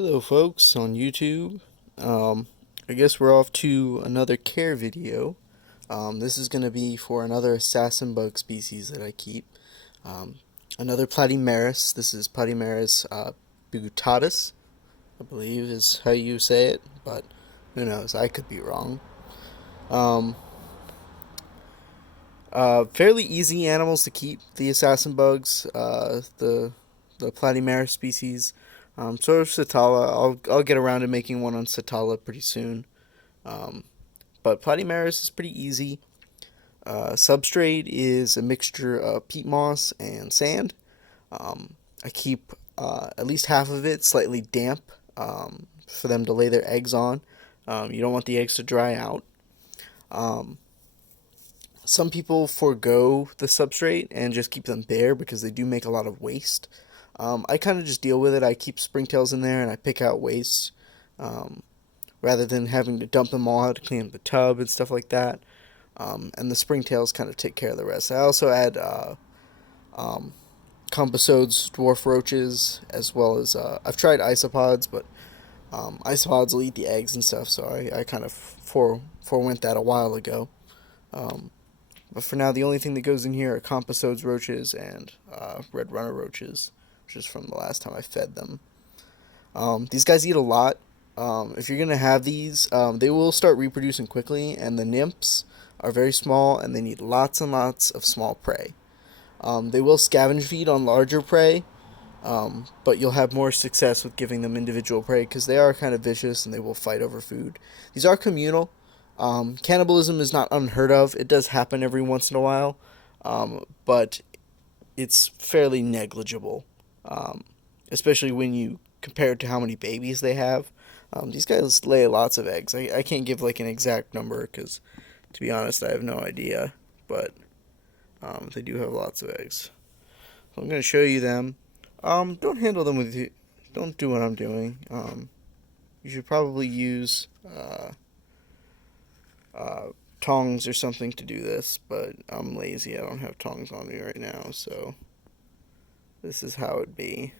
Hello folks on YouTube. I guess we're off to another care video. This is going to be for another assassin bug species that I keep. Um, Another Platymeris. This is Platymeris biguttatus, I believe is how you say it, but who knows, I could be wrong. Um, Fairly easy animals to keep, the assassin bugs, the Platymeris species. Sort of Satala. I'll get around to making one on Satala pretty soon. Um, but Platymeris is pretty easy. Substrate is a mixture of peat moss and sand. I keep at least half of it slightly damp for them to lay their eggs on. You don't want the eggs to dry out. Um, some people forego the substrate and just keep them bare because they do make a lot of waste. I kind of just deal with it. I keep springtails in there and I pick out waste um, rather than having to dump them all out to clean up the tub and stuff like that. And the springtails kind of take care of the rest. I also add um, composodes, dwarf roaches, as well as I've tried isopods, but isopods will eat the eggs and stuff, so I kind of forewent that a while ago. Um, but for now, the only thing that goes in here are composodes, roaches, and red runner roaches, which is from the last time I fed them. These guys eat a lot. If you're going to have these, they will start reproducing quickly, and the nymphs are very small, and they need lots and lots of small prey. They will scavenge feed on larger prey, but you'll have more success with giving them individual prey because they are kind of vicious and they will fight over food. These are communal. Cannibalism is not unheard of. It does happen every once in a while, but it's fairly negligible, um, especially when you compare it to how many babies they have. These guys lay lots of eggs. I can't give like an exact number because, to be honest, I have no idea, but they do have lots of eggs. So I'm going to show you them. Don't handle them with you. Don't do what I'm doing. You should probably use tongs or something to do this, but I'm lazy. I don't have tongs on me right now, so this is how it'd be.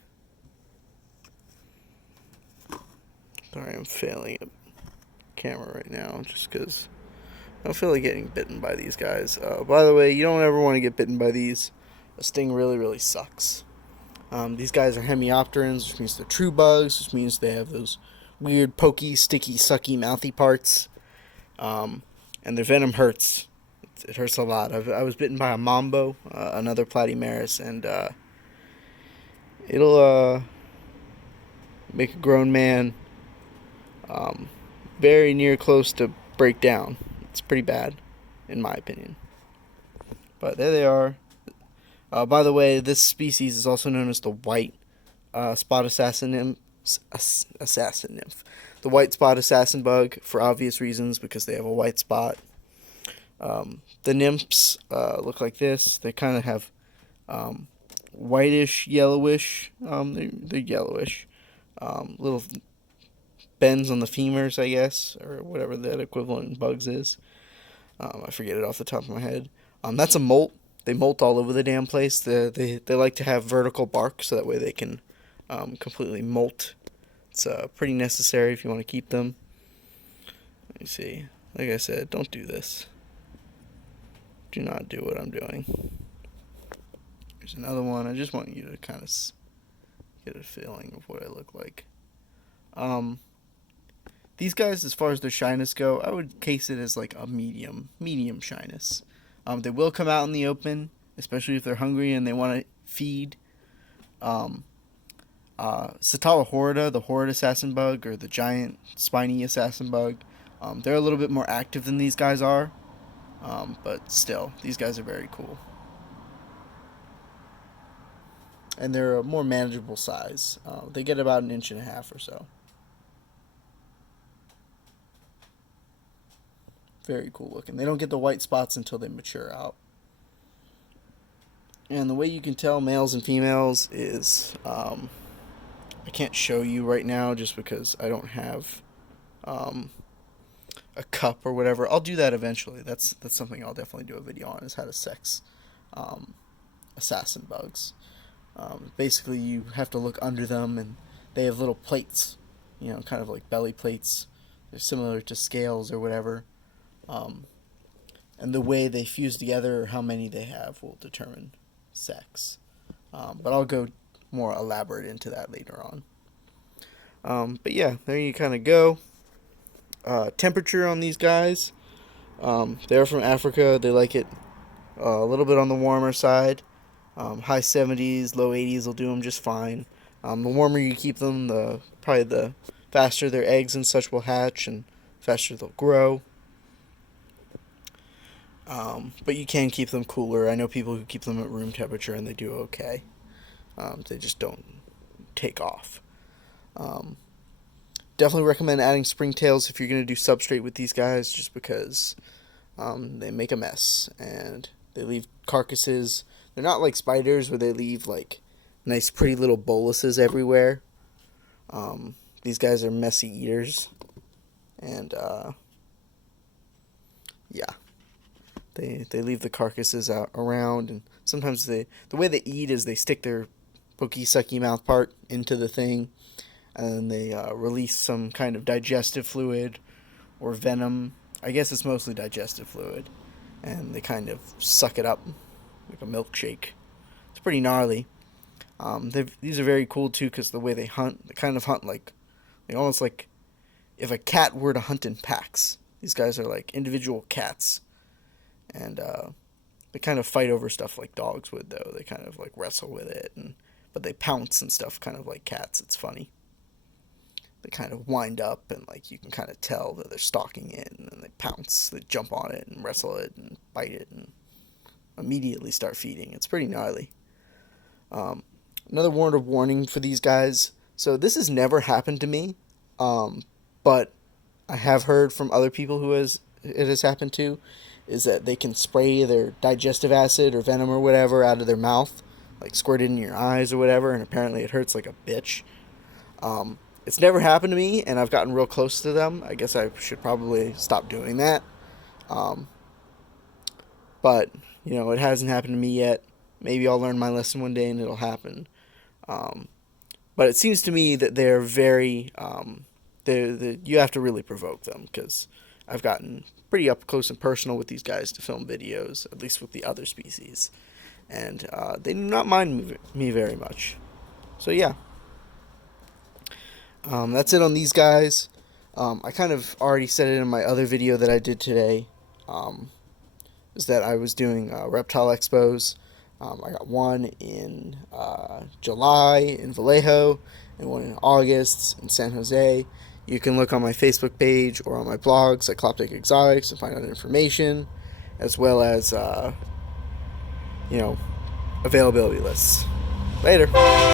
Sorry, I'm failing at camera right now just because I don't feel like getting bitten by these guys. By the way, you don't ever want to get bitten by these. A sting really, really sucks. These guys are hemiopterans, which means they're true bugs, which means they have those weird, pokey, sticky, sucky, mouthy parts. And their venom hurts. It hurts a lot. I was bitten by a mombo, another Platymeris, and it'll make a grown man very near close to break down. It's pretty bad, in my opinion. But there they are. By the way, this species is also known as the white spot assassin nymph. Assassin nymph. The white spot assassin bug, for obvious reasons, because they have a white spot. The nymphs look like this. They kind of have whitish, yellowish. They're yellowish. Little bends on the femurs, I guess, or whatever that equivalent in bugs is. I forget it off the top of my head. That's a molt. They molt all over the damn place. They like to have vertical bark so that way they can completely molt. It's pretty necessary if you want to keep them. Let me see. Like I said, don't do this. Do not do what I'm doing. There's another one. I just want you to kind of get a feeling of what I look like. These guys, as far as their shyness go, I would case it as like a medium shyness. They will come out in the open, especially if they're hungry and they want to feed. Satala horrida, the horrid assassin bug, or the giant spiny assassin bug, they're a little bit more active than these guys are, but still, these guys are very cool. And they're a more manageable size. They get about 1.5 inches or so. Very cool looking. They don't get the white spots until they mature out. And the way you can tell males and females is, I can't show you right now just because I don't have a cup or whatever. I'll do that eventually. That's something I'll definitely do a video on, is how to sex assassin bugs. Basically, you have to look under them, and they have little plates kind of like belly plates. They're similar to scales or whatever. Um, and the way they fuse together or how many they have will determine sex. But I'll go more elaborate into that later on. But yeah, there you kind of go. Temperature on these guys. They're from Africa. They like it a little bit on the warmer side. High 70s, low 80s will do them just fine. The warmer you keep them, probably the faster their eggs and such will hatch and faster they'll grow. But you can keep them cooler. I know people who keep them at room temperature and they do okay. They just don't take off. Definitely recommend adding springtails if you're going to do substrate with these guys, just because they make a mess and they leave carcasses. They're not like spiders where they leave like nice pretty little boluses everywhere. These guys are messy eaters, and yeah, they leave the carcasses out around, and sometimes the way they eat is they stick their pokey sucky mouth part into the thing, and then they release some kind of digestive fluid or venom. I guess it's mostly digestive fluid, and they kind of suck it up like a milkshake. It's pretty gnarly. These are very cool too because the way they hunt, they kind of hunt like almost like if a cat were to hunt in packs. These guys are like individual cats, and they kind of fight over stuff like dogs would, though. They kind of like wrestle with it, but they pounce and stuff kind of like cats. It's funny. They kind of wind up and like you can kind of tell that they're stalking it, and then they pounce, they jump on it and wrestle it and bite it and immediately start feeding. It's pretty gnarly. Another word of warning for these guys. So this has never happened to me, but I have heard from other people who it has happened to, is that they can spray their digestive acid or venom or whatever out of their mouth, like squirt it in your eyes or whatever, and apparently it hurts like a bitch. It's never happened to me, and I've gotten real close to them. I guess I should probably stop doing that. But, it hasn't happened to me yet. Maybe I'll learn my lesson one day and it'll happen. But it seems to me that they're very, you have to really provoke them, because I've gotten pretty up close and personal with these guys to film videos, at least with the other species. And they do not mind me very much. So yeah. That's it on these guys. I kind of already said it in my other video that I did today. Is that I was doing reptile expos. I got one in July in Vallejo and one in August in San Jose. You can look on my Facebook page or on my blog, Cycloptic Exotics, and find out information, as well as, availability lists. Later.